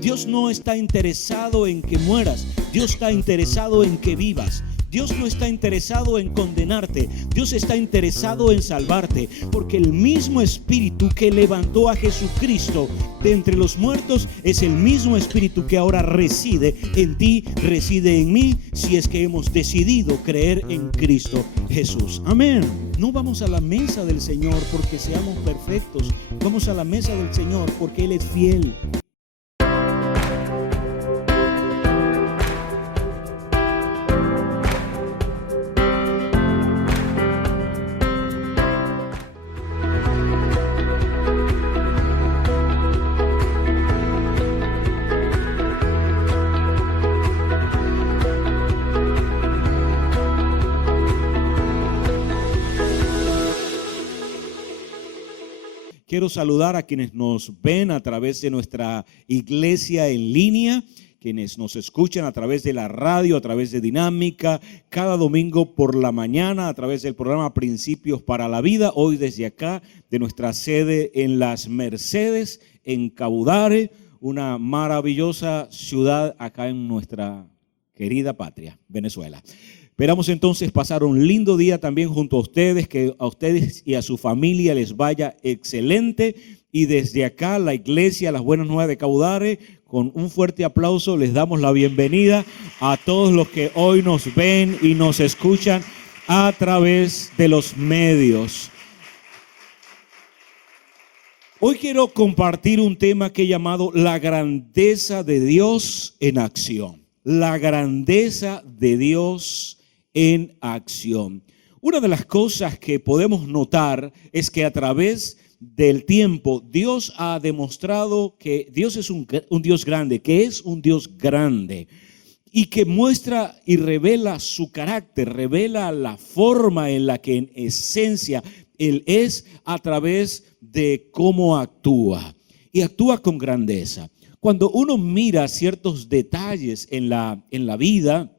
Dios no está interesado en que mueras. Dios está interesado en que vivas. Dios no está interesado en condenarte. Dios está interesado en salvarte, porque el mismo Espíritu que levantó a Jesucristo de entre los muertos es el mismo Espíritu que ahora reside en ti, reside en mí, si es que hemos decidido creer en Cristo Jesús. Amén. No vamos a la mesa del Señor porque seamos perfectos. Vamos a la mesa del Señor porque Él es fiel. Quiero saludar a quienes nos ven a través de nuestra iglesia en línea, quienes nos escuchan a través de la radio, a través de Dinámica, cada domingo por la mañana a través del programa Principios para la Vida, hoy desde acá de nuestra sede en Las Mercedes, en Cabudare, una maravillosa ciudad acá en nuestra querida patria, Venezuela. Esperamos entonces pasar un lindo día también junto a ustedes, que a ustedes y a su familia les vaya excelente. Y desde acá, la iglesia Las Buenas Nuevas de Cabudare, con un fuerte aplauso, les damos la bienvenida a todos los que hoy nos ven y nos escuchan a través de los medios. Hoy quiero compartir un tema que he llamado la grandeza de Dios en acción. La grandeza de Dios en acción. Una de las cosas que podemos notar es que a través del tiempo Dios ha demostrado que Dios es un Dios grande, que es un Dios grande y que muestra y revela su carácter, revela la forma en la que en esencia Él es a través de cómo actúa, y actúa con grandeza. Cuando uno mira ciertos detalles en la vida,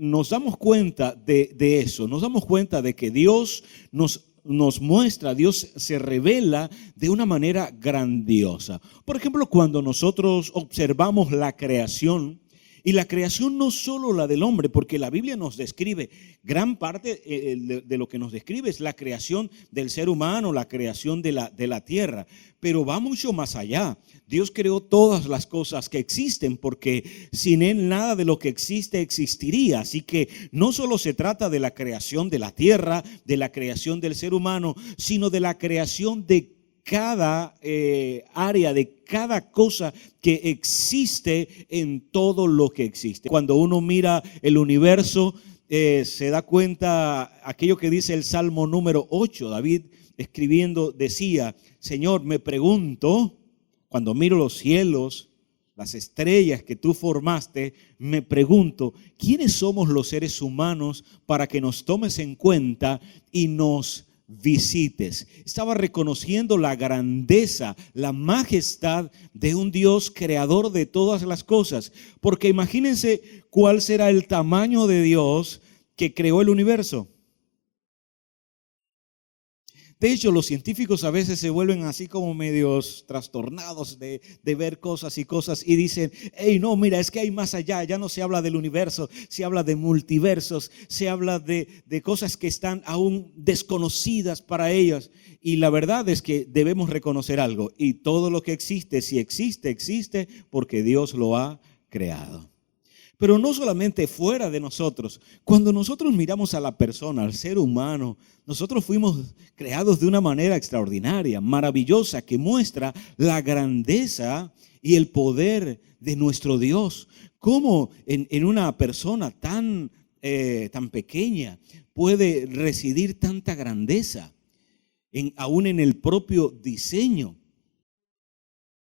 nos damos cuenta de eso, nos damos cuenta de que Dios nos muestra, Dios se revela de una manera grandiosa. Por ejemplo, cuando nosotros observamos la creación, y la creación no solo la del hombre, porque la Biblia nos describe, gran parte de lo que nos describe es la creación del ser humano, la creación de la tierra, pero va mucho más allá. Dios creó todas las cosas que existen, porque sin Él nada de lo que existe existiría. Así que no solo se trata de la creación de la tierra, de la creación del ser humano, sino de la creación de cada área, de cada cosa que existe en todo lo que existe. Cuando uno mira el universo, se da cuenta aquello que dice el Salmo número 8. David escribiendo decía: Señor, me pregunto, cuando miro los cielos, las estrellas que tú formaste, me pregunto, ¿quiénes somos los seres humanos para que nos tomes en cuenta y nos visites? Estaba reconociendo la grandeza, la majestad de un Dios creador de todas las cosas, porque imagínense cuál será el tamaño de Dios que creó el universo. De hecho, los científicos a veces se vuelven así como medios trastornados de ver cosas y dicen: hey, no, mira, es que hay más allá. Ya no se habla del universo, se habla de multiversos, se habla de cosas que están aún desconocidas para ellos. Y la verdad es que debemos reconocer algo: y todo lo que existe, si existe, existe porque Dios lo ha creado. Pero no solamente fuera de nosotros. Cuando nosotros miramos a la persona, al ser humano, nosotros fuimos creados de una manera extraordinaria, maravillosa, que muestra la grandeza y el poder de nuestro Dios. Cómo en una persona tan pequeña puede residir tanta grandeza, aún en el propio diseño.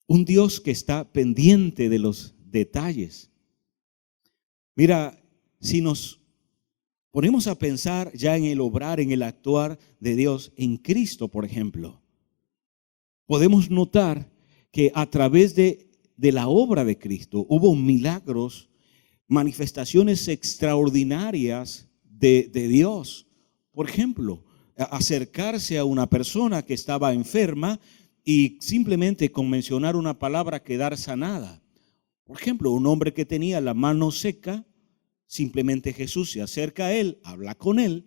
Un Dios que está pendiente de los detalles. Mira, si nos ponemos a pensar ya en el obrar, en el actuar de Dios en Cristo, por ejemplo, podemos notar que a través de la obra de Cristo hubo milagros, manifestaciones extraordinarias de Dios. Por ejemplo, acercarse a una persona que estaba enferma y simplemente con mencionar una palabra quedar sanada. Por ejemplo, un hombre que tenía la mano seca, simplemente Jesús se acerca a él, habla con él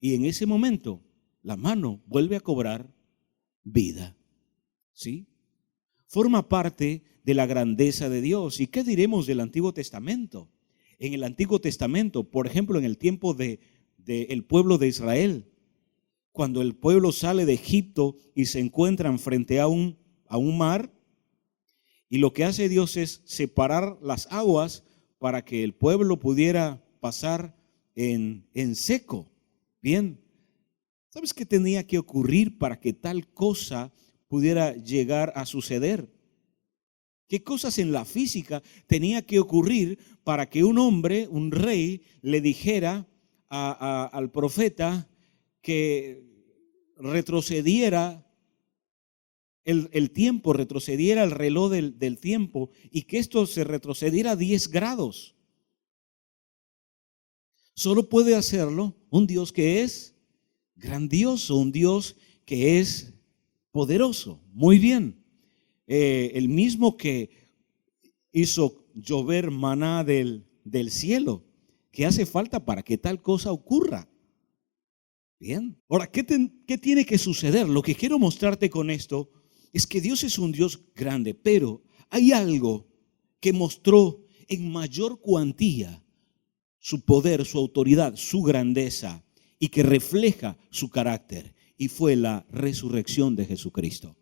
y en ese momento la mano vuelve a cobrar vida. ¿Sí? Forma parte de la grandeza de Dios. ¿Y qué diremos del Antiguo Testamento? En el Antiguo Testamento, por ejemplo, en el tiempo del pueblo de Israel, cuando el pueblo sale de Egipto y se encuentran frente a un mar, y lo que hace Dios es separar las aguas para que el pueblo pudiera pasar en seco. Bien, ¿sabes qué tenía que ocurrir para que tal cosa pudiera llegar a suceder? ¿Qué cosas en la física tenía que ocurrir para que un hombre, un rey, le dijera al profeta que retrocediera el tiempo, retrocediera el reloj del tiempo y que esto se retrocediera 10 grados? Solo puede hacerlo un Dios que es grandioso, un Dios que es poderoso. Muy bien. El mismo que hizo llover maná del cielo, ¿qué hace falta para que tal cosa ocurra? Bien. Ahora, ¿qué tiene que suceder? Lo que quiero mostrarte con esto es que Dios es un Dios grande, pero hay algo que mostró en mayor cuantía su poder, su autoridad, su grandeza y que refleja su carácter, y fue la resurrección de Jesucristo.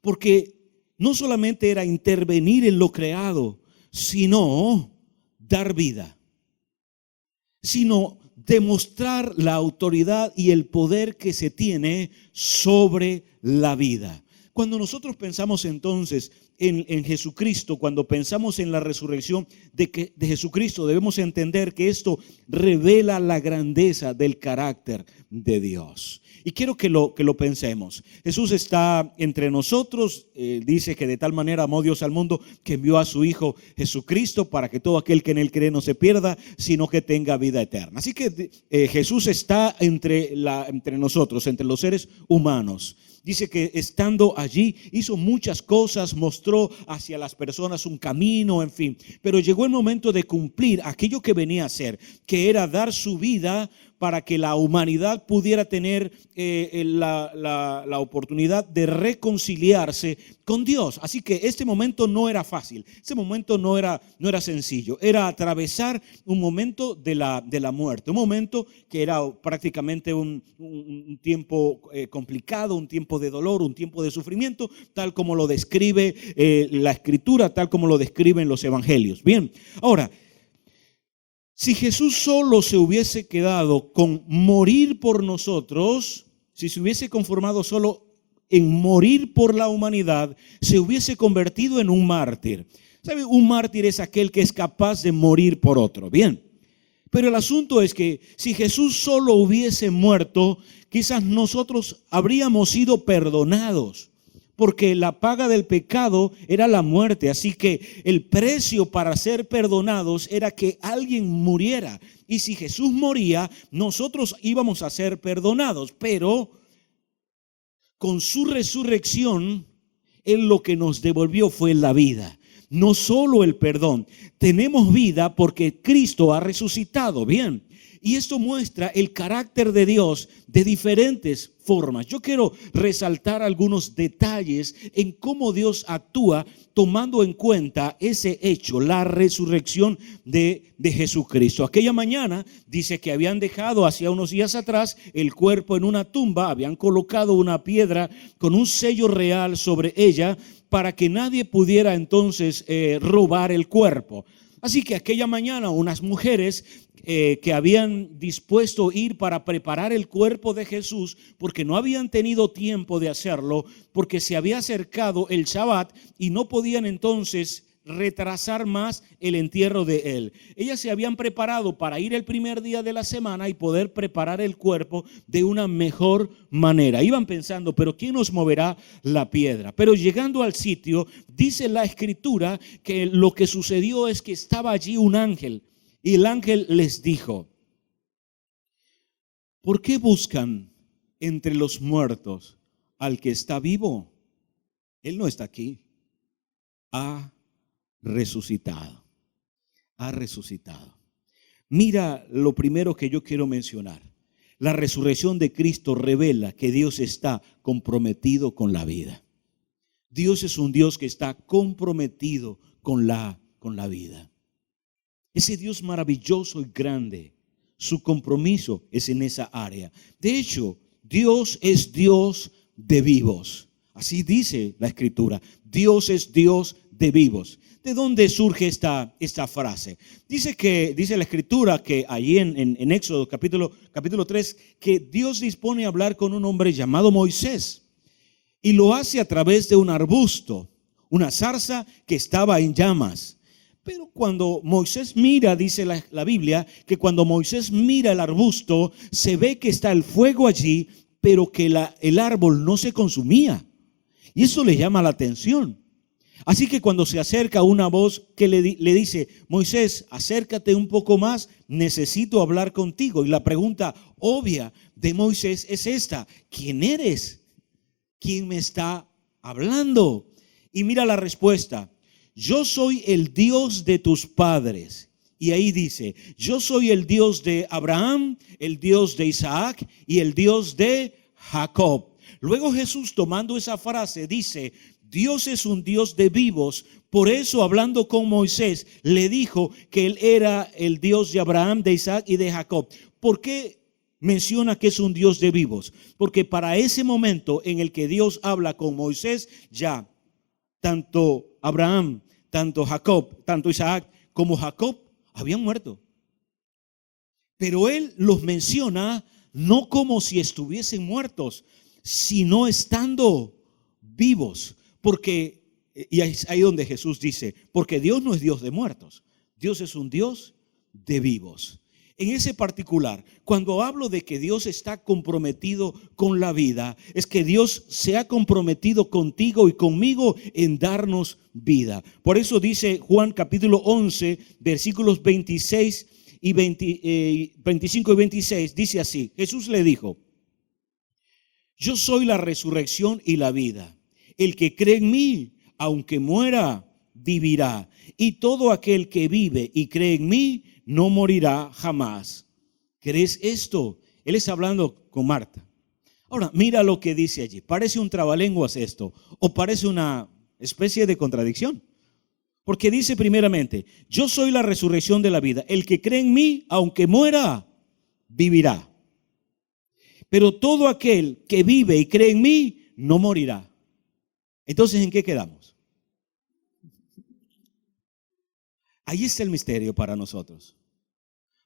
Porque no solamente era intervenir en lo creado, sino dar vida, sino demostrar la autoridad y el poder que se tiene sobre la vida. Cuando nosotros pensamos entonces en Jesucristo, cuando pensamos en la resurrección de Jesucristo, debemos entender que esto revela la grandeza del carácter de Dios. Y quiero que lo pensemos. Jesús está entre nosotros. Dice que de tal manera amó Dios al mundo que envió a su Hijo Jesucristo para que todo aquel que en él cree no se pierda, sino que tenga vida eterna. Así que Jesús está entre nosotros, entre los seres humanos. Dice que estando allí hizo muchas cosas, mostró hacia las personas un camino, en fin. Pero llegó el momento de cumplir aquello que venía a hacer, que era dar su vida para que la humanidad pudiera tener la oportunidad de reconciliarse con Dios. Así que este momento no era fácil, este momento no era sencillo, era atravesar un momento de la muerte, un momento que era prácticamente un tiempo complicado, un tiempo de dolor, un tiempo de sufrimiento, tal como lo describe la Escritura, tal como lo describen los evangelios. Bien, ahora, si Jesús solo se hubiese quedado con morir por nosotros, si se hubiese conformado solo en morir por la humanidad, se hubiese convertido en un mártir. ¿Sabe? Un mártir es aquel que es capaz de morir por otro. Bien, pero el asunto es que si Jesús solo hubiese muerto, quizás nosotros habríamos sido perdonados, porque la paga del pecado era la muerte. Así que el precio para ser perdonados era que alguien muriera. Y si Jesús moría, nosotros íbamos a ser perdonados. Pero con su resurrección, Él lo que nos devolvió fue la vida. No solo el perdón. Tenemos vida porque Cristo ha resucitado. Bien. Y esto muestra el carácter de Dios de diferentes formas. Yo quiero resaltar algunos detalles en cómo Dios actúa tomando en cuenta ese hecho, la resurrección de Jesucristo. Aquella mañana dice que habían dejado hacía unos días atrás el cuerpo en una tumba, habían colocado una piedra con un sello real sobre ella para que nadie pudiera entonces robar el cuerpo. Así que aquella mañana unas mujeres que habían dispuesto ir para preparar el cuerpo de Jesús, porque no habían tenido tiempo de hacerlo, porque se había acercado el Shabbat y no podían entonces retrasar más el entierro de él. Ellas se habían preparado para ir el primer día de la semana y poder preparar el cuerpo de una mejor manera. Iban pensando, pero ¿quién nos moverá la piedra? Pero llegando al sitio, dice la Escritura que lo que sucedió es que estaba allí un ángel. Y el ángel les dijo: ¿por qué buscan entre los muertos al que está vivo. Él no está aquí. Ha resucitado. Ha resucitado. Mira lo primero que yo quiero mencionar. La resurrección de Cristo revela que Dios está comprometido con la vida. Dios es un Dios que está comprometido con la vida. Ese Dios maravilloso y grande, su compromiso es en esa área. De hecho, Dios es Dios de vivos. Así dice la Escritura. Dios es Dios de vivos. ¿De dónde surge esta frase? Dice la Escritura que allí en Éxodo capítulo 3, que Dios dispone a hablar con un hombre llamado Moisés. Y lo hace a través de un arbusto, una zarza que estaba en llamas. Pero cuando Moisés mira, dice la Biblia, que cuando Moisés mira el arbusto, se ve que está el fuego allí, pero que el árbol no se consumía. Y eso le llama la atención. Así que cuando se acerca una voz que le dice, Moisés, acércate un poco más, necesito hablar contigo. Y la pregunta obvia de Moisés es esta: ¿quién eres? ¿Quién me está hablando? Y mira la respuesta: yo soy el Dios de tus padres. Y ahí dice, yo soy el Dios de Abraham, el Dios de Isaac y el Dios de Jacob. Luego Jesús, tomando esa frase, dice, Dios es un Dios de vivos. Por eso, hablando con Moisés, le dijo que él era el Dios de Abraham, de Isaac y de Jacob. ¿Por qué menciona que es un Dios de vivos? Porque para ese momento en el que Dios habla con Moisés, ya tanto Abraham, tanto Jacob, tanto Isaac como Jacob habían muerto. Pero él los menciona no como si estuviesen muertos, sino estando vivos. Porque, y es ahí donde Jesús dice, porque Dios no es Dios de muertos, Dios es un Dios de vivos. En ese particular, cuando hablo de que Dios está comprometido con la vida, es que Dios se ha comprometido contigo y conmigo en darnos vida. Por eso dice Juan capítulo 11, versículos 25 y 26, dice así: Jesús le dijo, yo soy la resurrección y la vida. El que cree en mí, aunque muera, vivirá. Y todo aquel que vive y cree en mí, no morirá jamás. ¿Crees esto? Él está hablando con Marta. Ahora, mira lo que dice allí. Parece un trabalenguas esto, o parece una especie de contradicción. Porque dice primeramente, yo soy la resurrección de la vida. El que cree en mí, aunque muera, vivirá. Pero todo aquel que vive y cree en mí, no morirá. Entonces, ¿en qué quedamos? Ahí está el misterio para nosotros.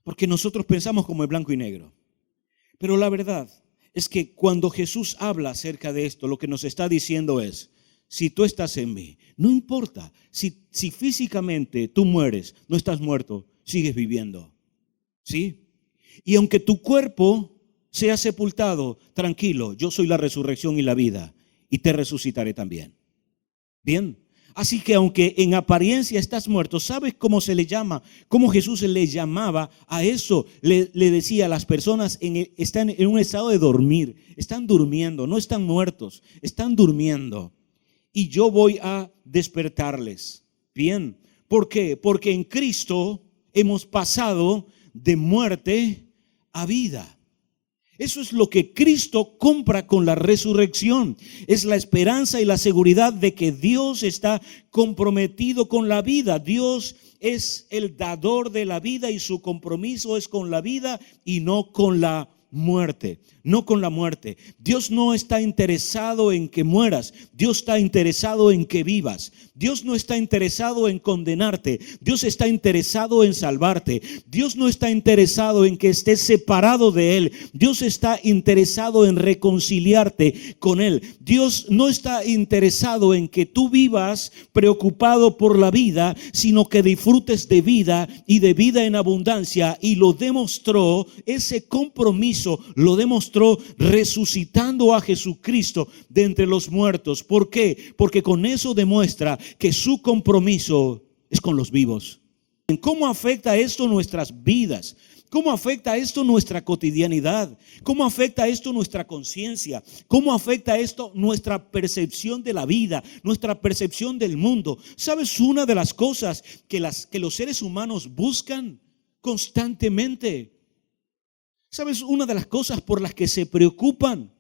Porque nosotros pensamos como en blanco y negro. Pero la verdad es que cuando Jesús habla acerca de esto, lo que nos está diciendo es, si tú estás en mí, no importa si físicamente tú mueres, no estás muerto, sigues viviendo. ¿Sí? Y aunque tu cuerpo sea sepultado, tranquilo, yo soy la resurrección y la vida, y te resucitaré también. Bien. Así que aunque en apariencia estás muerto, ¿sabes cómo se le llama? ¿Cómo Jesús le llamaba a eso? Le decía a las personas, están en un estado de dormir, están durmiendo, no están muertos, están durmiendo. Y yo voy a despertarles. Bien, ¿por qué? Porque en Cristo hemos pasado de muerte a vida. Eso es lo que Cristo compra con la resurrección. Es la esperanza y la seguridad de que Dios está comprometido con la vida. Dios es el dador de la vida y su compromiso es con la vida y no con la muerte. No con la muerte. Dios no está interesado en que mueras. Dios está interesado en que vivas. Dios no está interesado en condenarte. Dios está interesado en salvarte. Dios no está interesado en que estés separado de Él. Dios está interesado en reconciliarte con Él. Dios no está interesado en que tú vivas preocupado por la vida, sino que disfrutes de vida y de vida en abundancia. Y lo demostró, ese compromiso lo demostró resucitando a Jesucristo de entre los muertos. ¿Por qué? Porque con eso demuestra que su compromiso es con los vivos. ¿Cómo afecta esto nuestras vidas? ¿Cómo afecta esto nuestra cotidianidad? ¿Cómo afecta esto nuestra conciencia? ¿Cómo afecta esto nuestra percepción de la vida, nuestra percepción del mundo? ¿Sabes una de las cosas que los seres humanos buscan constantemente? ¿Sabes una de las cosas por las que se preocupan?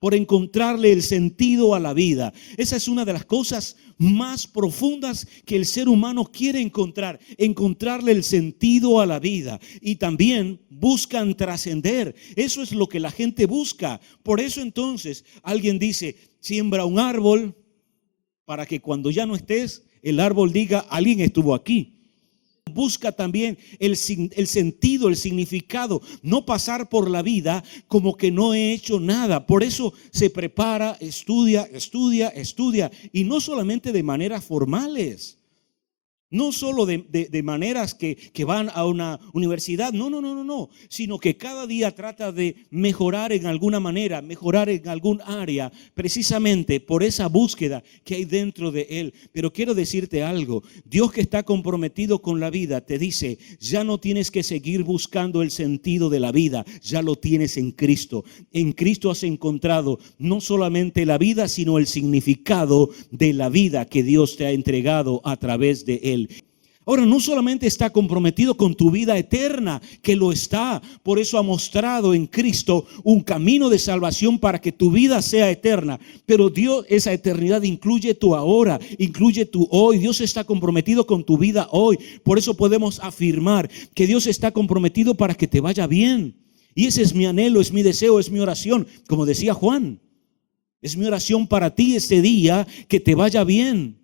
Por encontrarle el sentido a la vida. Esa es una de las cosas más profundas que el ser humano quiere encontrar, encontrarle el sentido a la vida. Y también buscan trascender. Eso es lo que la gente busca. Por eso entonces alguien dice, siembra un árbol para que cuando ya no estés, el árbol diga, alguien estuvo aquí. Busca también el sentido, el significado, no pasar por la vida como que no he hecho nada. Por eso se prepara, estudia, y no solamente de maneras formales. No solo de maneras que van a una universidad, no, sino que cada día trata de mejorar en alguna manera, mejorar en algún área, precisamente por esa búsqueda que hay dentro de él. Pero quiero decirte algo, Dios que está comprometido con la vida te dice, ya no tienes que seguir buscando el sentido de la vida, ya lo tienes en Cristo. En Cristo has encontrado no solamente la vida, sino el significado de la vida que Dios te ha entregado a través de él. Ahora, no solamente está comprometido con tu vida eterna, que lo está, por eso ha mostrado en Cristo un camino de salvación para que tu vida sea eterna, pero Dios, esa eternidad incluye tu ahora, incluye tu hoy. Dios está comprometido con tu vida hoy. Por eso podemos afirmar que Dios está comprometido para que te vaya bien. Y ese es mi anhelo, es mi deseo, es mi oración, como decía Juan. Es mi oración para ti este día, que te vaya bien.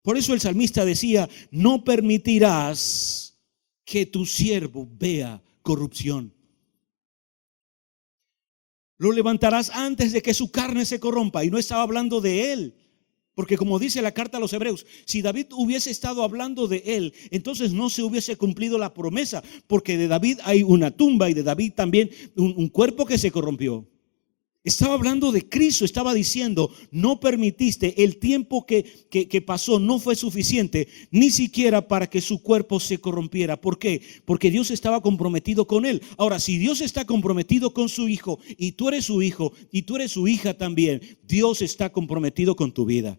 Por eso el salmista decía, no permitirás que tu siervo vea corrupción. Lo levantarás antes de que su carne se corrompa. Y no estaba hablando de él, porque como dice la carta a los Hebreos, si David hubiese estado hablando de él, entonces no se hubiese cumplido la promesa, porque de David hay una tumba y de David también un cuerpo que se corrompió. Estaba hablando de Cristo, estaba diciendo, no permitiste, el tiempo que pasó no fue suficiente, ni siquiera para que su cuerpo se corrompiera. ¿Por qué? Porque Dios estaba comprometido con él. Ahora, si Dios está comprometido con su hijo, y tú eres su hijo, y tú eres su hija también, Dios está comprometido con tu vida.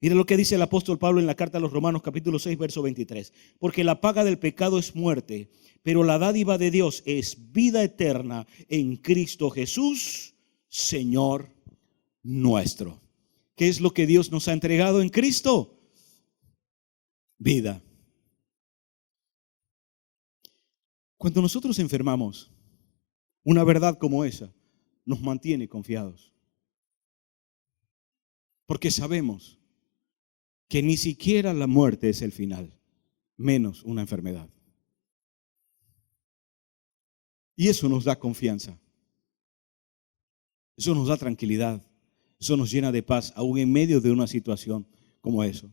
Mira lo que dice el apóstol Pablo en la carta a los Romanos capítulo 6 verso 23. Porque la paga del pecado es muerte, pero la dádiva de Dios es vida eterna en Cristo Jesús, Señor nuestro. ¿Qué es lo que Dios nos ha entregado en Cristo? Vida. Cuando nosotros enfermamos, una verdad como esa nos mantiene confiados. Porque sabemos que ni siquiera la muerte es el final, menos una enfermedad. Y eso nos da confianza. Eso nos da tranquilidad. Eso nos llena de paz, aún en medio de una situación como eso.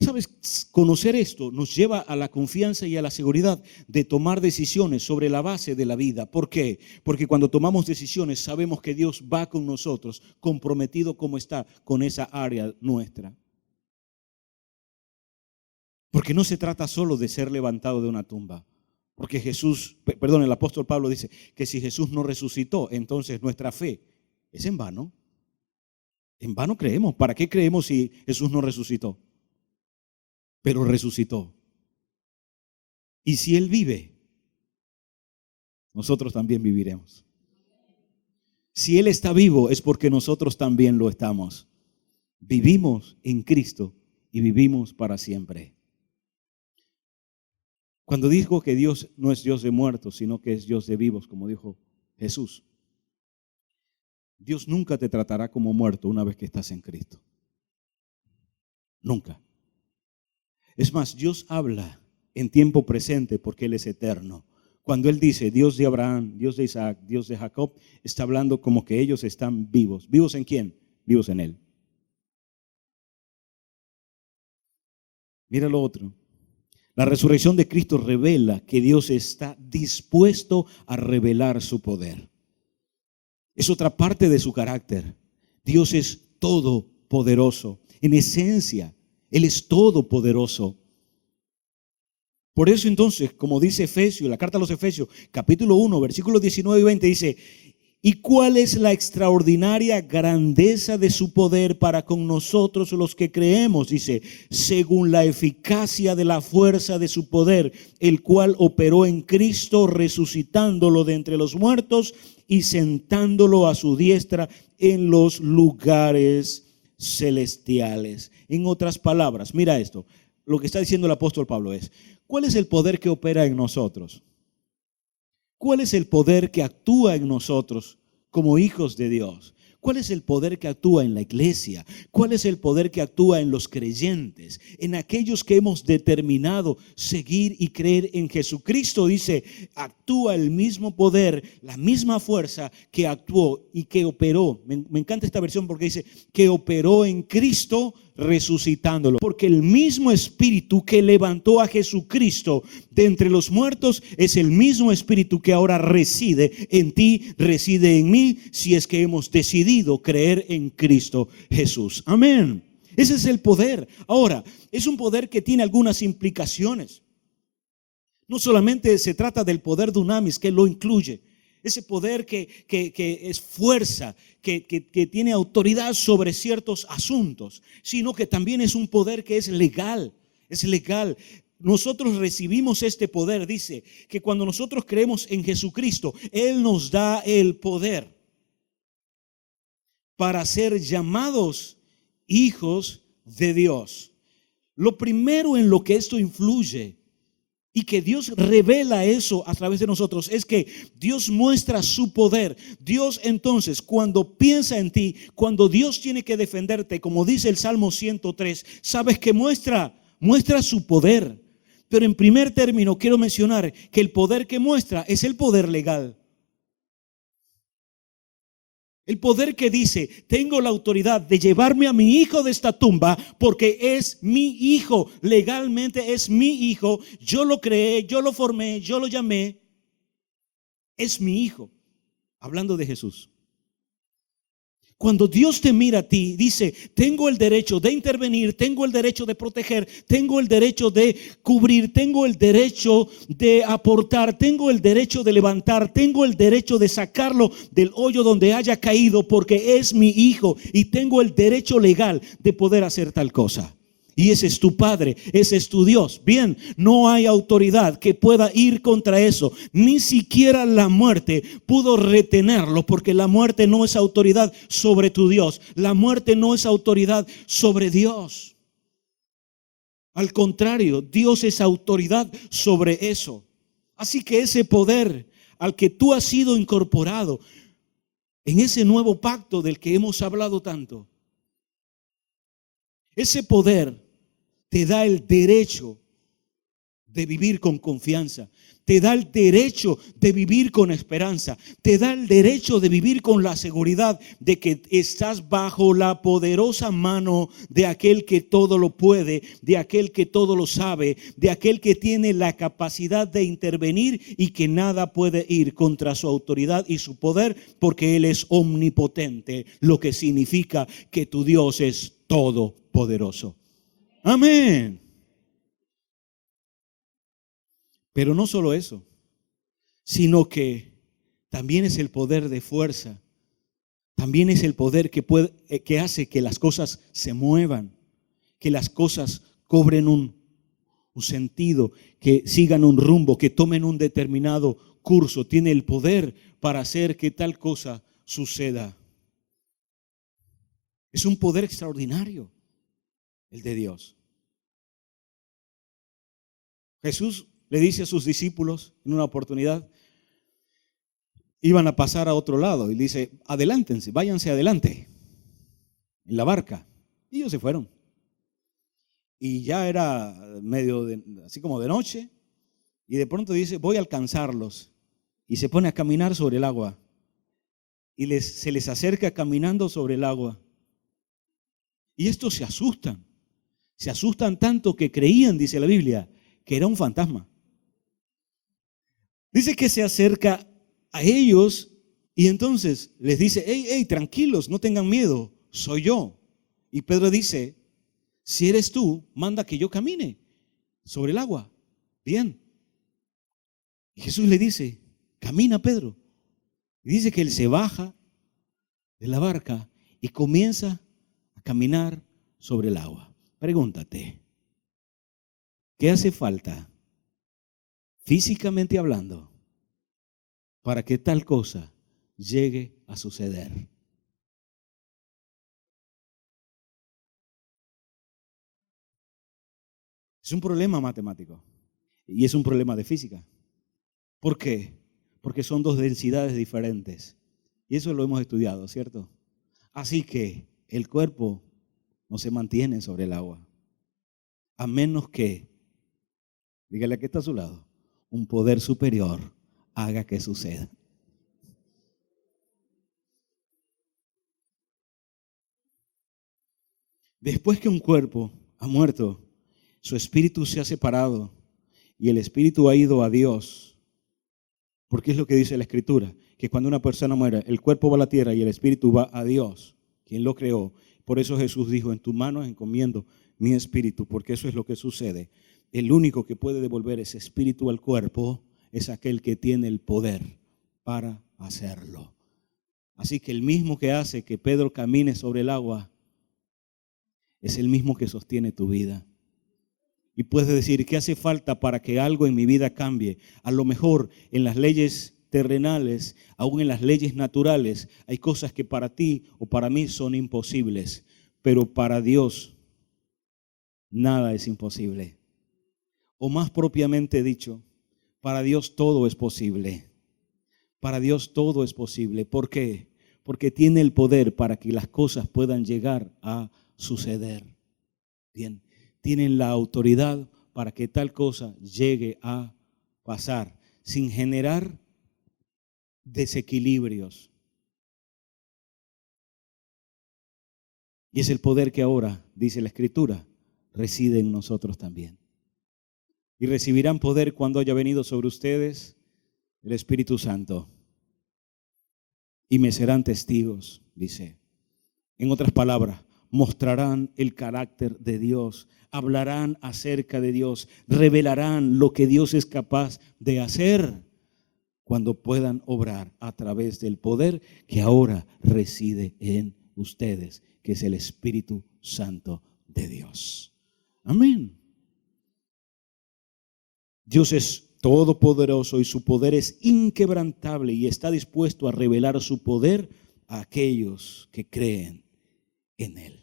¿Sabes? Conocer esto nos lleva a la confianza y a la seguridad de tomar decisiones sobre la base de la vida. ¿Por qué? Porque cuando tomamos decisiones sabemos que Dios va con nosotros, comprometido como está con esa área nuestra. Porque no se trata solo de ser levantado de una tumba. Porque el apóstol Pablo dice que si Jesús no resucitó, entonces nuestra fe es en vano. En vano creemos. ¿Para qué creemos si Jesús no resucitó? Pero resucitó. Y si Él vive, nosotros también viviremos. Si Él está vivo, es porque nosotros también lo estamos. Vivimos en Cristo y vivimos para siempre. Cuando dijo que Dios no es Dios de muertos, sino que es Dios de vivos, como dijo Jesús, Dios nunca te tratará como muerto una vez que estás en Cristo. Nunca. Es más, Dios habla en tiempo presente porque Él es eterno. Cuando Él dice Dios de Abraham, Dios de Isaac, Dios de Jacob, está hablando como que ellos están vivos. ¿Vivos en quién? Vivos en Él. Mira lo otro. La resurrección de Cristo revela que Dios está dispuesto a revelar su poder. Es otra parte de su carácter. Dios es todopoderoso. En esencia, Él es todopoderoso. Por eso entonces, como dice Efesios, la carta a los Efesios, capítulo 1, versículos 19 y 20, dice: ¿y cuál es la extraordinaria grandeza de su poder para con nosotros los que creemos? Dice, según la eficacia de la fuerza de su poder, el cual operó en Cristo, resucitándolo de entre los muertos y sentándolo a su diestra en los lugares celestiales. En otras palabras, mira esto, lo que está diciendo el apóstol Pablo es: ¿cuál es el poder que opera en nosotros? ¿Cuál es el poder que actúa en nosotros como hijos de Dios? ¿Cuál es el poder que actúa en la iglesia? ¿Cuál es el poder que actúa en los creyentes? En aquellos que hemos determinado seguir y creer en Jesucristo. Dice, actúa el mismo poder, la misma fuerza que actuó y que operó. Me encanta esta versión porque dice que operó en Cristo, resucitándolo. Porque el mismo espíritu que levantó a Jesucristo de entre los muertos es el mismo espíritu que ahora reside en ti, reside en mí, si es que hemos decidido creer en Cristo Jesús. Amén. Ese es el poder. Ahora, es un poder que tiene algunas implicaciones. No solamente se trata del poder dunamis, que lo incluye. Ese poder que es fuerza, que tiene autoridad sobre ciertos asuntos, sino que también es un poder que es legal. Es legal. Nosotros recibimos este poder, dice, que cuando nosotros creemos en Jesucristo, Él nos da el poder para ser llamados hijos de Dios. Lo primero en lo que esto influye y que Dios revela eso a través de nosotros es que Dios muestra su poder. Dios entonces, cuando piensa en ti, cuando Dios tiene que defenderte, como dice el Salmo 103, sabes que muestra su poder. Pero en primer término quiero mencionar que el poder que muestra es el poder legal. El poder que dice, tengo la autoridad de llevarme a mi hijo de esta tumba porque es mi hijo, legalmente es mi hijo, yo lo creé, yo lo formé, yo lo llamé, es mi hijo. Hablando de Jesús. Cuando Dios te mira a ti, dice, tengo el derecho de intervenir, tengo el derecho de proteger, tengo el derecho de cubrir, tengo el derecho de aportar, tengo el derecho de levantar, tengo el derecho de sacarlo del hoyo donde haya caído porque es mi hijo y tengo el derecho legal de poder hacer tal cosa. Y ese es tu Padre, ese es tu Dios. Bien, no hay autoridad que pueda ir contra eso. Ni siquiera la muerte pudo retenerlo, porque la muerte no es autoridad sobre tu Dios. La muerte no es autoridad sobre Dios. Al contrario, Dios es autoridad sobre eso. Así que ese poder al que tú has sido incorporado en ese nuevo pacto del que hemos hablado tanto, ese poder te da el derecho de vivir con confianza, te da el derecho de vivir con esperanza, te da el derecho de vivir con la seguridad de que estás bajo la poderosa mano de aquel que todo lo puede, de aquel que todo lo sabe, de aquel que tiene la capacidad de intervenir y que nada puede ir contra su autoridad y su poder, porque Él es omnipotente, lo que significa que tu Dios es todopoderoso. Amén. Pero no solo eso, sino que también es el poder de fuerza. También es el poder que hace que las cosas se muevan, que las cosas cobren un sentido, que sigan un rumbo, que tomen un determinado curso. Tiene el poder para hacer que tal cosa suceda. Es un poder extraordinario el de Dios. Jesús le dice a sus discípulos en una oportunidad, iban a pasar a otro lado y dice, adelántense, váyanse adelante en la barca. Y ellos se fueron. Y ya era así como de noche, y de pronto dice, voy a alcanzarlos. Y se pone a caminar sobre el agua. Y se les acerca caminando sobre el agua. Y estos se asustan. Se asustan tanto que creían, dice la Biblia, que era un fantasma. Dice que se acerca a ellos y entonces les dice, hey, tranquilos, no tengan miedo, soy yo. Y Pedro dice, si eres tú, manda que yo camine sobre el agua. Bien. Y Jesús le dice, camina, Pedro. Y dice que él se baja de la barca y comienza a caminar sobre el agua. Pregúntate, ¿qué hace falta, físicamente hablando, para que tal cosa llegue a suceder? Es un problema matemático y es un problema de física. ¿Por qué? Porque son dos densidades diferentes. Y eso lo hemos estudiado, ¿cierto? Así que el cuerpo no se mantiene sobre el agua, a menos que, dígale a que está a su lado, un poder superior haga que suceda. Después que un cuerpo ha muerto, su espíritu se ha separado y el espíritu ha ido a Dios. Porque es lo que dice la Escritura, que cuando una persona muere, el cuerpo va a la tierra y el espíritu va a Dios, quien lo creó. Por eso Jesús dijo, en tus manos encomiendo mi espíritu, porque eso es lo que sucede. El único que puede devolver ese espíritu al cuerpo es aquel que tiene el poder para hacerlo. Así que el mismo que hace que Pedro camine sobre el agua es el mismo que sostiene tu vida. Y puedes decir, ¿qué hace falta para que algo en mi vida cambie? A lo mejor en las leyes terrenales, aún en las leyes naturales, hay cosas que para ti o para mí son imposibles, pero para Dios nada es imposible. O más propiamente dicho, para Dios todo es posible. Para Dios todo es posible. ¿Por qué? Porque tiene el poder para que las cosas puedan llegar a suceder. Bien, tienen la autoridad para que tal cosa llegue a pasar sin generar desequilibrios. Y es el poder que ahora, dice la Escritura, reside en nosotros también. Y recibirán poder cuando haya venido sobre ustedes el Espíritu Santo. Y me serán testigos, dice. En otras palabras, mostrarán el carácter de Dios, hablarán acerca de Dios, revelarán lo que Dios es capaz de hacer cuando puedan obrar a través del poder que ahora reside en ustedes, que es el Espíritu Santo de Dios. Amén. Dios es todopoderoso y su poder es inquebrantable y está dispuesto a revelar su poder a aquellos que creen en Él.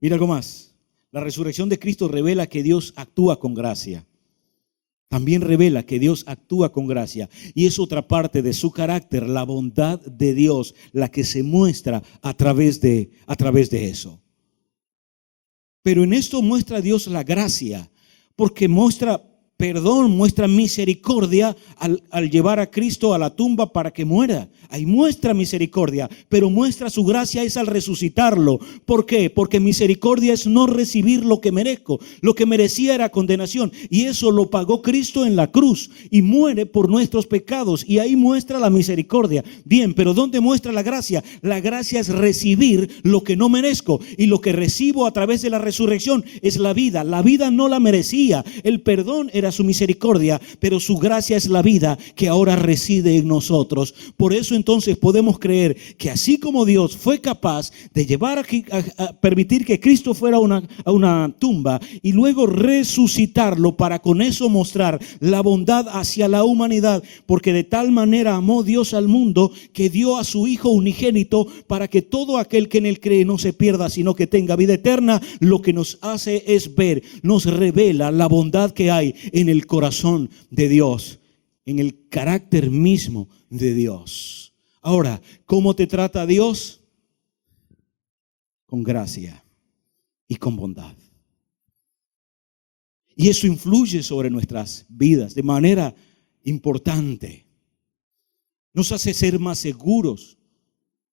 Mira algo más. La resurrección de Cristo revela que Dios actúa con gracia. También revela que Dios actúa con gracia. Y es otra parte de su carácter, la bondad de Dios, la que se muestra a través de eso. Pero en esto muestra Dios la gracia, porque muestra perdón, muestra misericordia al llevar a Cristo a la tumba para que muera. Ahí muestra misericordia, pero muestra su gracia es al resucitarlo. ¿Por qué? Porque misericordia es no recibir lo que merezco. Lo que merecía era condenación y eso lo pagó Cristo en la cruz y muere por nuestros pecados y ahí muestra la misericordia. Bien, pero ¿dónde muestra la gracia? La gracia es recibir lo que no merezco y lo que recibo a través de la resurrección es la vida. La vida no la merecía, el perdón era su misericordia, pero su gracia es la vida que ahora reside en nosotros. Por eso entonces podemos creer que así como Dios fue capaz de llevar a permitir que Cristo fuera a una tumba y luego resucitarlo para con eso mostrar la bondad hacia la humanidad, porque de tal manera amó Dios al mundo que dio a su Hijo unigénito para que todo aquel que en él cree no se pierda, sino que tenga vida eterna. Lo que nos hace es ver, nos revela la bondad que hay en el corazón de Dios, en el carácter mismo de Dios. Ahora, ¿cómo te trata Dios? Con gracia y con bondad. Y eso influye sobre nuestras vidas de manera importante. Nos hace ser más seguros,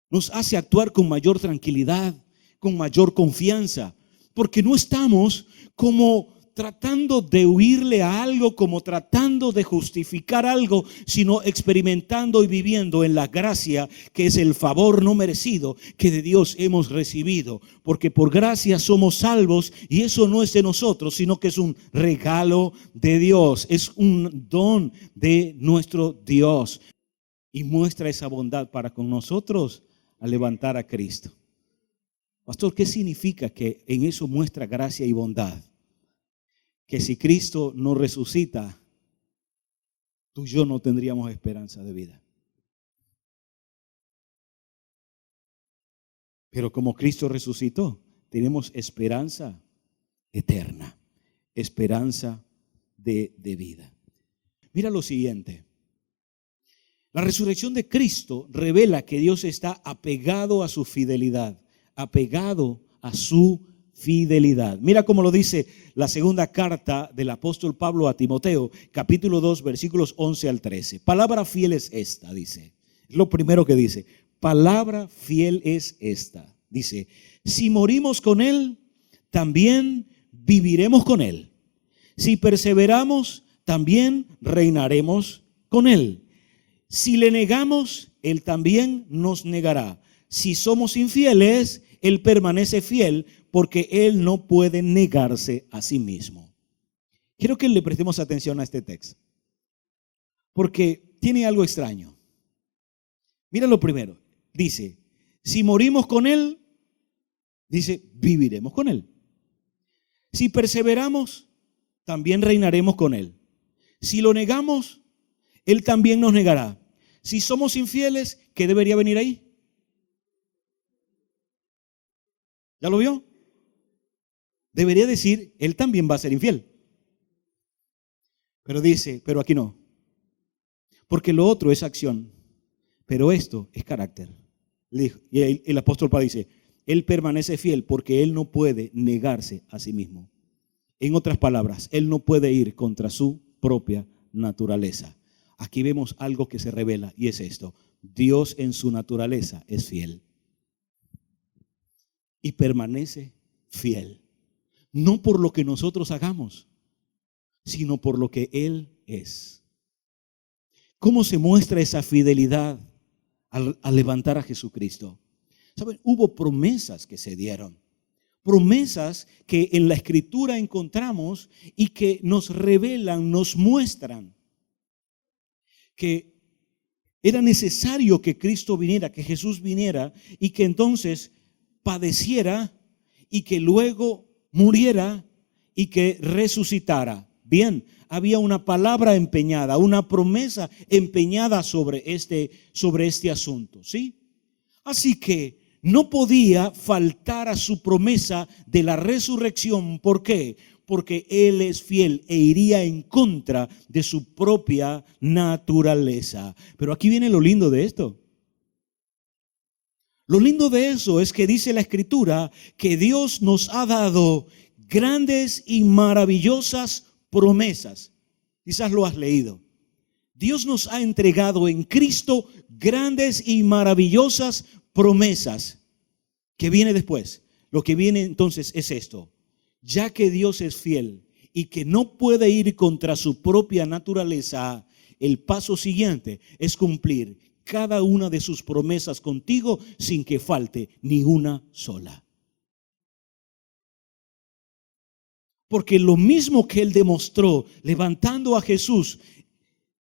nos hace actuar con mayor tranquilidad, con mayor confianza, porque no estamos como tratando de huirle a algo, como tratando de justificar algo, sino experimentando y viviendo en la gracia que es el favor no merecido que de Dios hemos recibido. Porque por gracia somos salvos y eso no es de nosotros, sino que es un regalo de Dios, es un don de nuestro Dios. Y muestra esa bondad para con nosotros al levantar a Cristo. Pastor, ¿qué significa que en eso muestra gracia y bondad? Que si Cristo no resucita, tú y yo no tendríamos esperanza de vida. Pero como Cristo resucitó, tenemos esperanza eterna, esperanza de vida. Mira lo siguiente. La resurrección de Cristo revela que Dios está apegado a su fidelidad, apegado a su fidelidad. Mira cómo lo dice la segunda carta del apóstol Pablo a Timoteo, capítulo 2, versículos 11 al 13. Palabra fiel es esta, dice. Es lo primero que dice. Palabra fiel es esta. Dice, si morimos con Él, también viviremos con Él. Si perseveramos, también reinaremos con Él. Si le negamos, Él también nos negará. Si somos infieles, Él permanece fiel porque Él no puede negarse a sí mismo. Quiero que le prestemos atención a este texto porque tiene algo extraño. Mira lo primero. Dice, si morimos con Él, dice, viviremos con Él. Si perseveramos, también reinaremos con Él. Si lo negamos, Él también nos negará. Si somos infieles, ¿qué debería venir ahí? ¿Ya lo vio? Debería decir, Él también va a ser infiel. Pero dice, pero aquí no. Porque lo otro es acción, pero esto es carácter. Y el apóstol Pablo dice, Él permanece fiel porque Él no puede negarse a sí mismo. En otras palabras, Él no puede ir contra su propia naturaleza. Aquí vemos algo que se revela y es esto. Dios en su naturaleza es fiel. Y permanece fiel. No por lo que nosotros hagamos, sino por lo que Él es. ¿Cómo se muestra esa fidelidad al levantar a Jesucristo? ¿Saben? Hubo promesas que se dieron. Promesas que en la Escritura encontramos y que nos revelan, nos muestran que era necesario que Cristo viniera, que Jesús viniera y que entonces padeciera y que luego muriera y que resucitara. Bien, había una palabra empeñada, una promesa empeñada sobre este asunto, ¿sí? Así que no podía faltar a su promesa de la resurrección. ¿Por qué? Porque Él es fiel e iría en contra de su propia naturaleza. Pero aquí viene lo lindo de esto. Lo lindo de eso es que dice la Escritura que Dios nos ha dado grandes y maravillosas promesas. Quizás lo has leído. Dios nos ha entregado en Cristo grandes y maravillosas promesas. ¿Qué viene después? Lo que viene entonces es esto. Ya que Dios es fiel y que no puede ir contra su propia naturaleza, el paso siguiente es cumplir cada una de sus promesas contigo sin que falte ni una sola. Porque lo mismo que Él demostró levantando a Jesús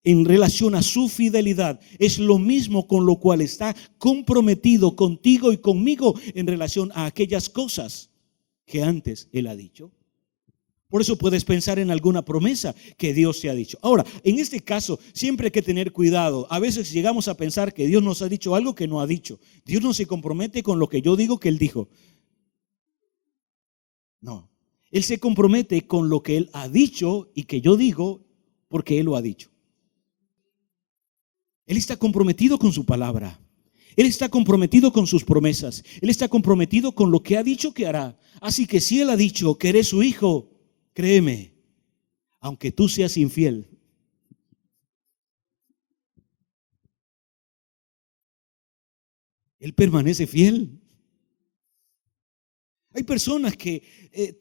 en relación a su fidelidad, es lo mismo con lo cual está comprometido contigo y conmigo en relación a aquellas cosas que antes Él ha dicho. Por eso puedes pensar en alguna promesa que Dios te ha dicho. Ahora, en este caso, siempre hay que tener cuidado. A veces llegamos a pensar que Dios nos ha dicho algo que no ha dicho. Dios no se compromete con lo que yo digo que Él dijo. No, Él se compromete con lo que Él ha dicho y que yo digo porque Él lo ha dicho. Él está comprometido con su palabra. Él está comprometido con sus promesas. Él está comprometido con lo que ha dicho que hará. Así que si Él ha dicho que eres su hijo, créeme, aunque tú seas infiel, Él permanece fiel. Hay personas que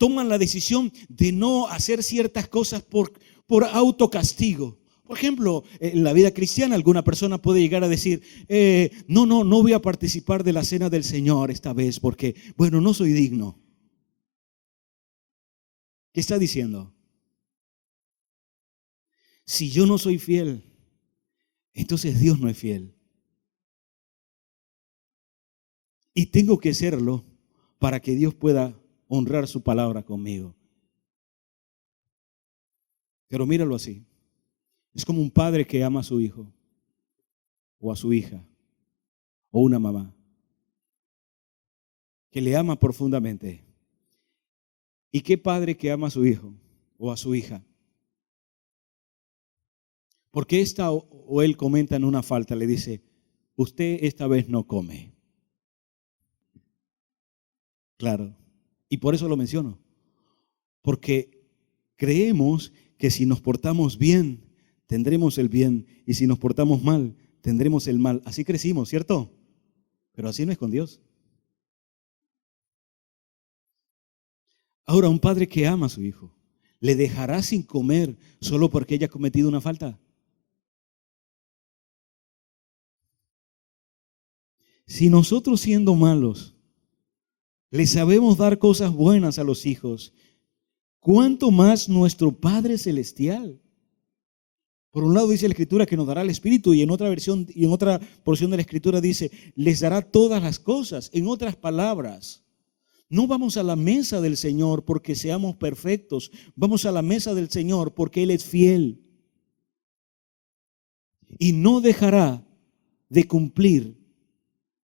toman la decisión de no hacer ciertas cosas por autocastigo. Por ejemplo, en la vida cristiana alguna persona puede llegar a decir, no voy a participar de la cena del Señor esta vez porque, bueno, no soy digno. ¿Qué está diciendo? Si yo no soy fiel, entonces Dios no es fiel. Y tengo que serlo para que Dios pueda honrar su palabra conmigo. Pero míralo así. Es como un padre que ama a su hijo, o a su hija, o una mamá, que le ama profundamente. ¿Y qué padre que ama a su hijo o a su hija? Porque esta o él comentan una falta, le dice, usted esta vez no come. Claro, y por eso lo menciono, porque creemos que si nos portamos bien, tendremos el bien, y si nos portamos mal, tendremos el mal. Así crecimos, ¿cierto? Pero así no es con Dios. Ahora, un padre que ama a su hijo, ¿le dejará sin comer solo porque haya cometido una falta? Si nosotros siendo malos, le sabemos dar cosas buenas a los hijos, ¿cuánto más nuestro Padre Celestial? Por un lado dice la Escritura que nos dará el Espíritu, y en otra versión y en otra porción de la Escritura dice, les dará todas las cosas. En otras palabras, no vamos a la mesa del Señor porque seamos perfectos, vamos a la mesa del Señor porque Él es fiel y no dejará de cumplir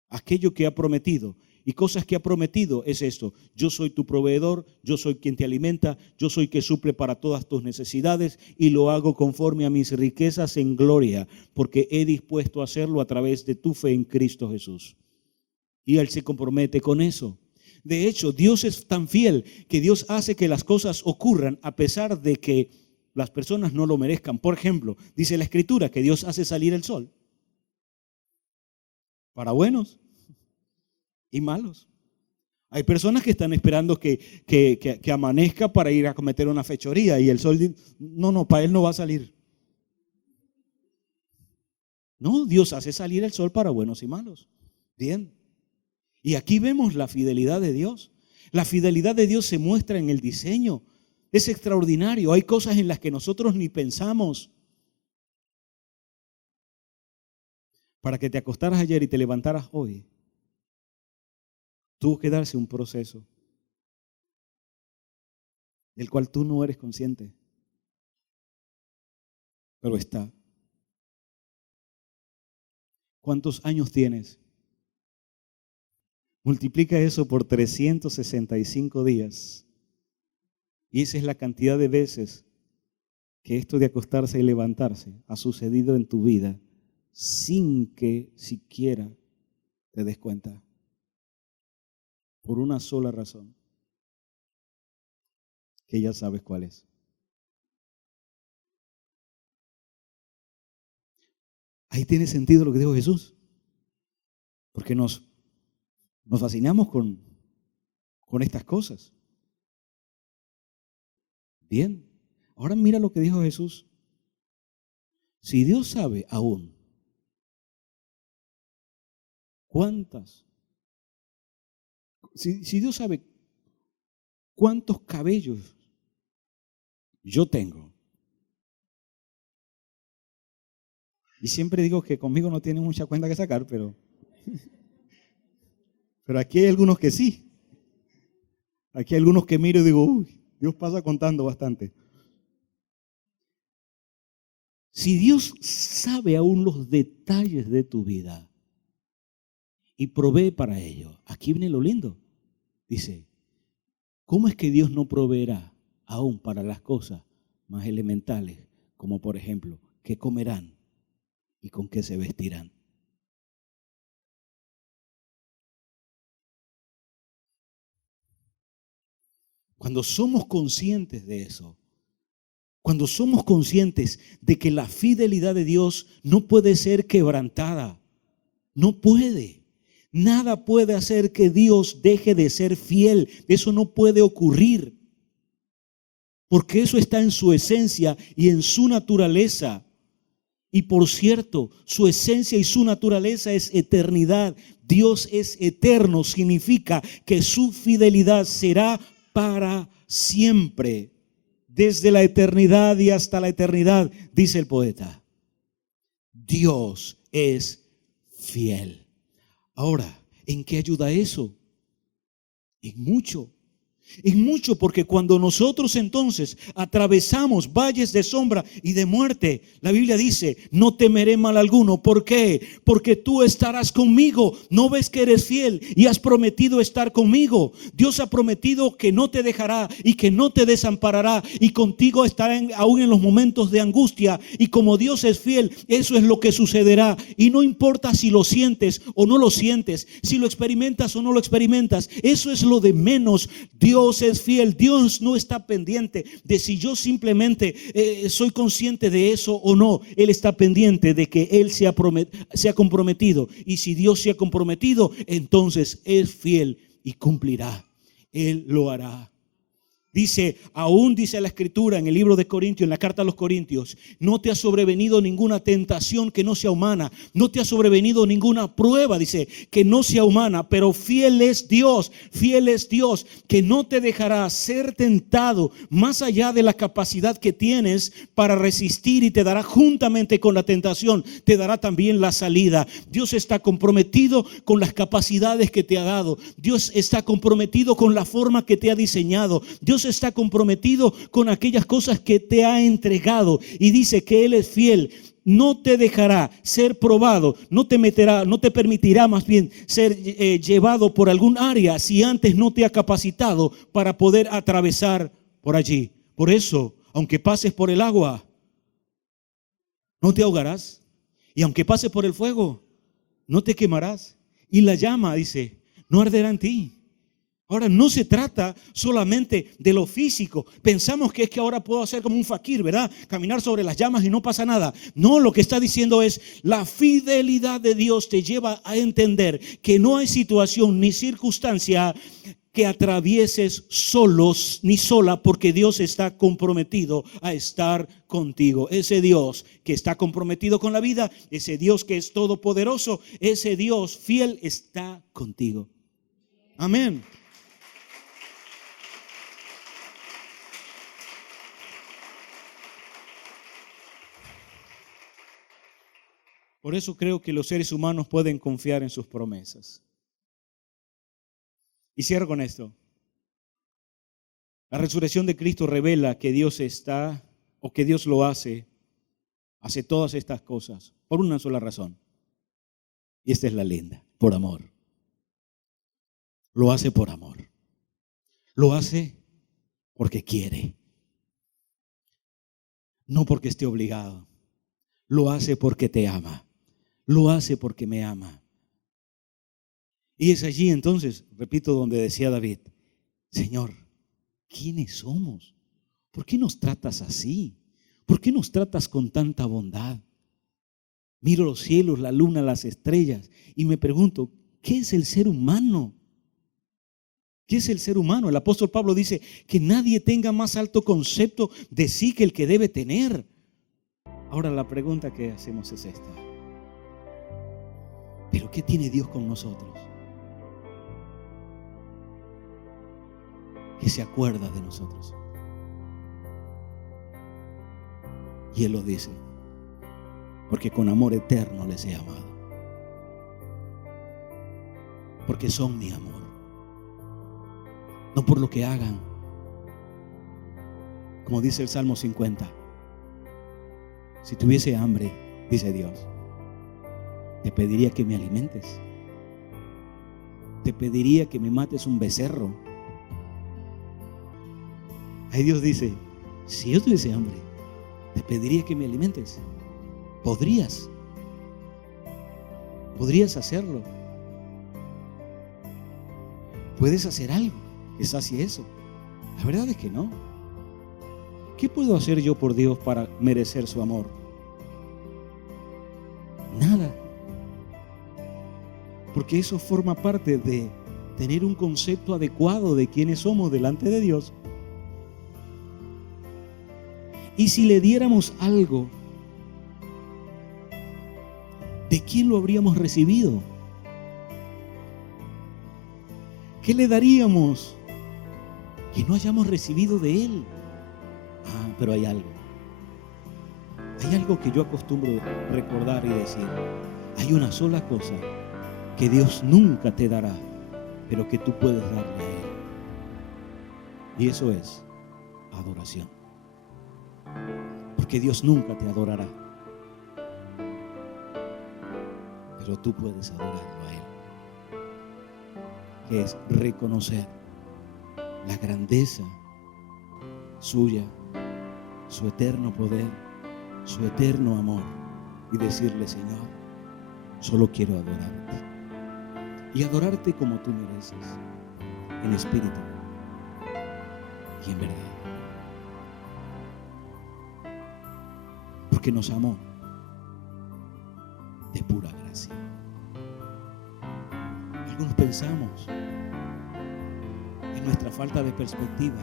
aquello que ha prometido. Y cosas que ha prometido es esto: yo soy tu proveedor, yo soy quien te alimenta, yo soy quien suple para todas tus necesidades, y lo hago conforme a mis riquezas en gloria, porque he dispuesto a hacerlo a través de tu fe en Cristo Jesús. Y Él se compromete con eso. De hecho, Dios es tan fiel que Dios hace que las cosas ocurran a pesar de que las personas no lo merezcan. Por ejemplo, dice la Escritura que Dios hace salir el sol para buenos y malos. Hay personas que están esperando que amanezca para ir a cometer una fechoría, y el sol dice, no, para él no va a salir. No, Dios hace salir el sol para buenos y malos. Bien. Y aquí vemos la fidelidad de Dios. La fidelidad de Dios se muestra en el diseño. Es extraordinario. Hay cosas en las que nosotros ni pensamos. Para que te acostaras ayer y te levantaras hoy, tuvo que darse un proceso del cual tú no eres consciente, pero está. ¿Cuántos años tienes? Multiplica eso por 365 días. Y esa es la cantidad de veces que esto de acostarse y levantarse ha sucedido en tu vida sin que siquiera te des cuenta. Por una sola razón, que ya sabes cuál es. Ahí tiene sentido lo que dijo Jesús, porque nos fascinamos con estas cosas. Bien, ahora mira lo que dijo Jesús. Si Dios sabe aún si Dios sabe cuántos cabellos yo tengo, y siempre digo que conmigo no tienen mucha cuenta que sacar, pero aquí hay algunos que sí. Aquí hay algunos que miro y digo, uy, Dios pasa contando bastante. Si Dios sabe aún los detalles de tu vida y provee para ello, aquí viene lo lindo. Dice, ¿cómo es que Dios no proveerá aún para las cosas más elementales, como por ejemplo, qué comerán y con qué se vestirán? Cuando somos conscientes de eso, cuando somos conscientes de que la fidelidad de Dios no puede ser quebrantada, no puede. Nada puede hacer que Dios deje de ser fiel. Eso no puede ocurrir, porque eso está en su esencia y en su naturaleza. Y por cierto, su esencia y su naturaleza es eternidad. Dios es eterno, significa que su fidelidad será para siempre, desde la eternidad y hasta la eternidad, dice el poeta. Dios es fiel. Ahora, ¿en qué ayuda eso? En mucho. En mucho, porque cuando nosotros entonces atravesamos valles de sombra y de muerte, la Biblia dice, no temeré mal alguno. ¿Por qué? Porque tú estarás conmigo. ¿No ves que eres fiel y has prometido estar conmigo? Dios ha prometido que no te dejará y que no te desamparará, y contigo estará aún en los momentos de angustia. Y como Dios es fiel, eso es lo que sucederá. Y no importa si lo sientes o no lo sientes, si lo experimentas o no lo experimentas, eso es lo de menos. Dios es fiel. Dios no está pendiente de si yo simplemente soy consciente de eso o no. Él está pendiente de que Él se ha comprometido. Y si Dios se ha comprometido, entonces es fiel y cumplirá. Él lo hará. Dice, aún dice la Escritura en el libro de Corintios, en la carta a los Corintios, no te ha sobrevenido ninguna tentación que no sea humana, no te ha sobrevenido ninguna prueba, dice, que no sea humana, pero fiel es Dios, que no te dejará ser tentado más allá de la capacidad que tienes para resistir, y te dará juntamente con la tentación, te dará también la salida. Dios está comprometido con las capacidades que te ha dado. Dios está comprometido con la forma que te ha diseñado. Dios está comprometido con aquellas cosas que te ha entregado, y dice que Él es fiel. No te dejará ser probado, no te permitirá más bien ser llevado por algún área si antes no te ha capacitado para poder atravesar por allí. Por eso, aunque pases por el agua, no te ahogarás, y aunque pases por el fuego, no te quemarás, y la llama, dice, no arderá en ti. Ahora, no se trata solamente de lo físico. Pensamos que es que ahora puedo hacer como un fakir, ¿verdad? Caminar sobre las llamas y no pasa nada. No, lo que está diciendo es, la fidelidad de Dios te lleva a entender que no hay situación ni circunstancia que atravieses solos ni sola, porque Dios está comprometido a estar contigo. Ese Dios que está comprometido con la vida, ese Dios que es todopoderoso, ese Dios fiel está contigo. Amén. Por eso creo que los seres humanos pueden confiar en sus promesas. Y cierro con esto. La resurrección de Cristo revela que Dios está, o que Dios lo hace todas estas cosas por una sola razón. Y esta es la linda, por amor. Lo hace por amor. Lo hace porque quiere. No porque esté obligado. Lo hace porque te ama. Lo hace porque me ama. Y es allí entonces, repito, donde decía David, Señor, ¿quiénes somos? ¿Por qué nos tratas así? ¿Por qué nos tratas con tanta bondad? Miro los cielos, la luna, las estrellas, y me pregunto, ¿qué es el ser humano? ¿Qué es el ser humano? El apóstol Pablo dice que nadie tenga más alto concepto de sí que el que debe tener. Ahora la pregunta que hacemos es esta. ¿Pero qué tiene Dios con nosotros? Que se acuerda de nosotros. Y Él lo dice, porque con amor eterno les he amado. Porque son mi amor. No por lo que hagan. Como dice el Salmo 50. Si tuviese hambre, dice Dios, te pediría que me alimentes. Te pediría que me mates un becerro. Ahí Dios dice, si yo tuviese hambre, te pediría que me alimentes. Podrías hacerlo. Puedes hacer algo que sacie eso. La verdad es que no. ¿Qué puedo hacer yo por Dios para merecer su amor? Nada. Porque eso forma parte de tener un concepto adecuado de quiénes somos delante de Dios. Y si le diéramos algo, ¿de quién lo habríamos recibido? ¿Qué le daríamos que no hayamos recibido de Él? Pero hay algo. Hay algo que yo acostumbro recordar y decir. Hay una sola cosa que Dios nunca te dará, pero que tú puedes darle a Él. Y eso es adoración. Porque Dios nunca te adorará, pero tú puedes adorarlo a Él. Que es reconocer la grandeza suya, su eterno poder, su eterno amor, y decirle: Señor, solo quiero adorarte, y adorarte como tú mereces, en espíritu y en verdad, porque nos amó de pura gracia. Algunos pensamos en nuestra falta de perspectiva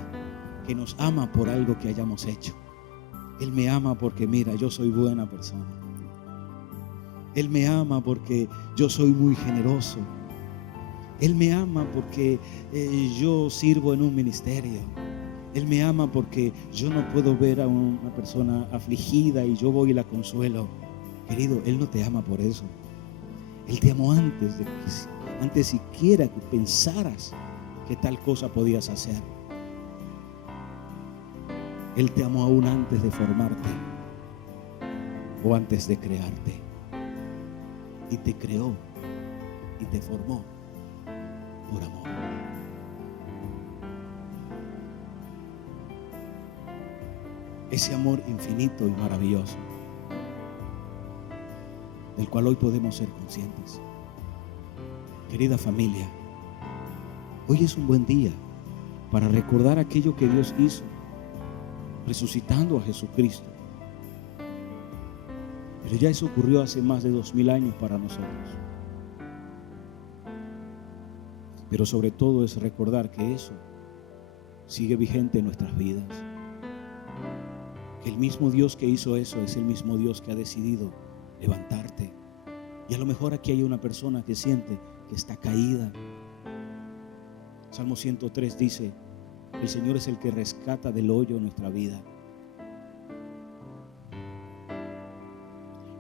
que nos ama por algo que hayamos hecho. Él me ama porque, mira, yo soy buena persona. Él me ama porque yo soy muy generoso. Él me ama porque yo sirvo en un ministerio. Él me ama porque yo no puedo ver a una persona afligida y yo voy y la consuelo. Querido, Él no te ama por eso. Él te amó antes siquiera que pensaras que tal cosa podías hacer. Él te amó aún antes de formarte o antes de crearte. Y te creó y te formó por amor. Ese amor infinito y maravilloso, del cual hoy podemos ser conscientes. Querida familia, hoy es un buen día para recordar aquello que Dios hizo, resucitando a Jesucristo. Pero ya eso ocurrió hace más de 2000 años para nosotros. Pero sobre todo es recordar que eso sigue vigente en nuestras vidas. Que el mismo Dios que hizo eso es el mismo Dios que ha decidido levantarte. Y a lo mejor aquí hay una persona que siente que está caída. Salmo 103 dice: el Señor es el que rescata del hoyo nuestra vida.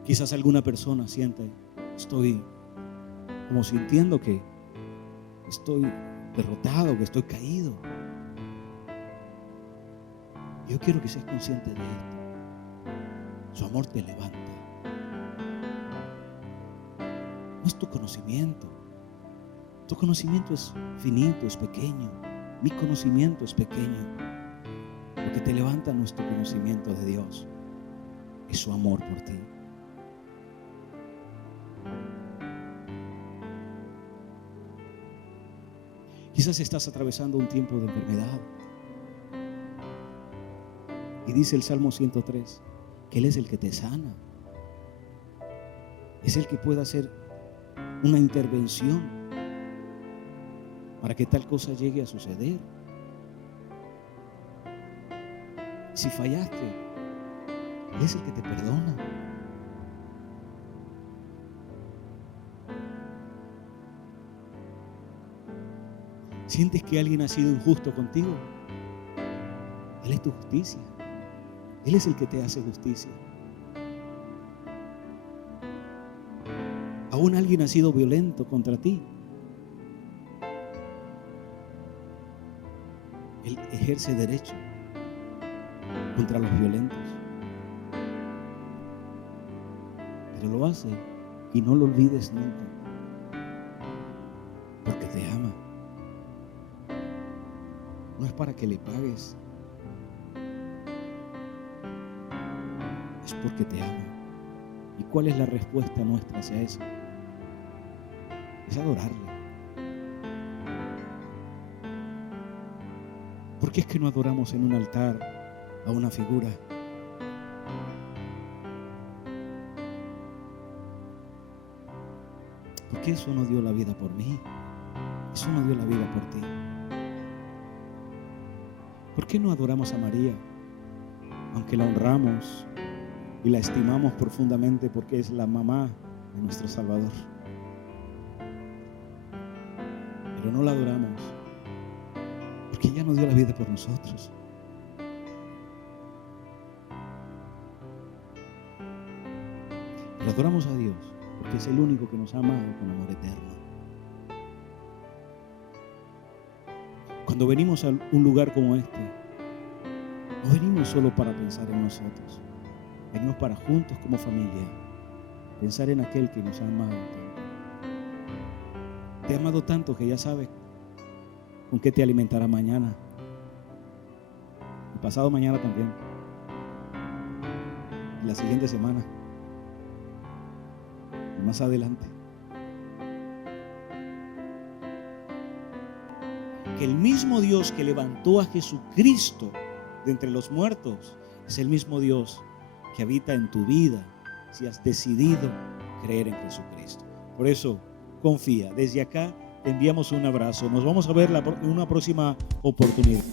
Quizás alguna persona siente: estoy como sintiendo que estoy derrotado, que estoy caído. Yo quiero que seas consciente de esto. Su amor te levanta. No es tu conocimiento. Tu conocimiento es finito, es pequeño. Mi conocimiento es pequeño. Lo que te levanta no es tu conocimiento de Dios, es su amor por ti. Quizás estás atravesando un tiempo de enfermedad. Y dice el Salmo 103 que Él es el que te sana. Es el que puede hacer una intervención para que tal cosa llegue a suceder. Si fallaste, Él es el que te perdona. ¿Sientes que alguien ha sido injusto contigo? Él es tu justicia. Él es el que te hace justicia. Aún alguien ha sido violento contra ti. Él ejerce derecho contra los violentos. Pero lo hace y no lo olvides nunca. Porque te ama. No es para que le pagues. Es porque te ama. ¿Y cuál es la respuesta nuestra hacia eso? Es adorarle. ¿Por qué es que no adoramos en un altar a una figura? porque eso no dio la vida por mí, eso no dio la vida por ti. ¿Por qué no adoramos a María? Aunque la honramos y la estimamos profundamente porque es la mamá de nuestro Salvador, pero no la adoramos porque ella no dio la vida por nosotros. Pero adoramos a Dios porque es el único que nos ha amado con amor eterno. Cuando venimos a un lugar como este, no venimos solo para pensar en nosotros, venimos para juntos como familia pensar en aquel que nos ha amado tanto. Te ha amado tanto que ya sabes con qué te alimentará mañana y pasado mañana también, y la siguiente semana y más adelante. Que el mismo Dios que levantó a Jesucristo de entre los muertos es el mismo Dios que habita en tu vida si has decidido creer en Jesucristo. Por eso, confía. Desde acá te enviamos un abrazo. Nos vamos a ver en una próxima oportunidad.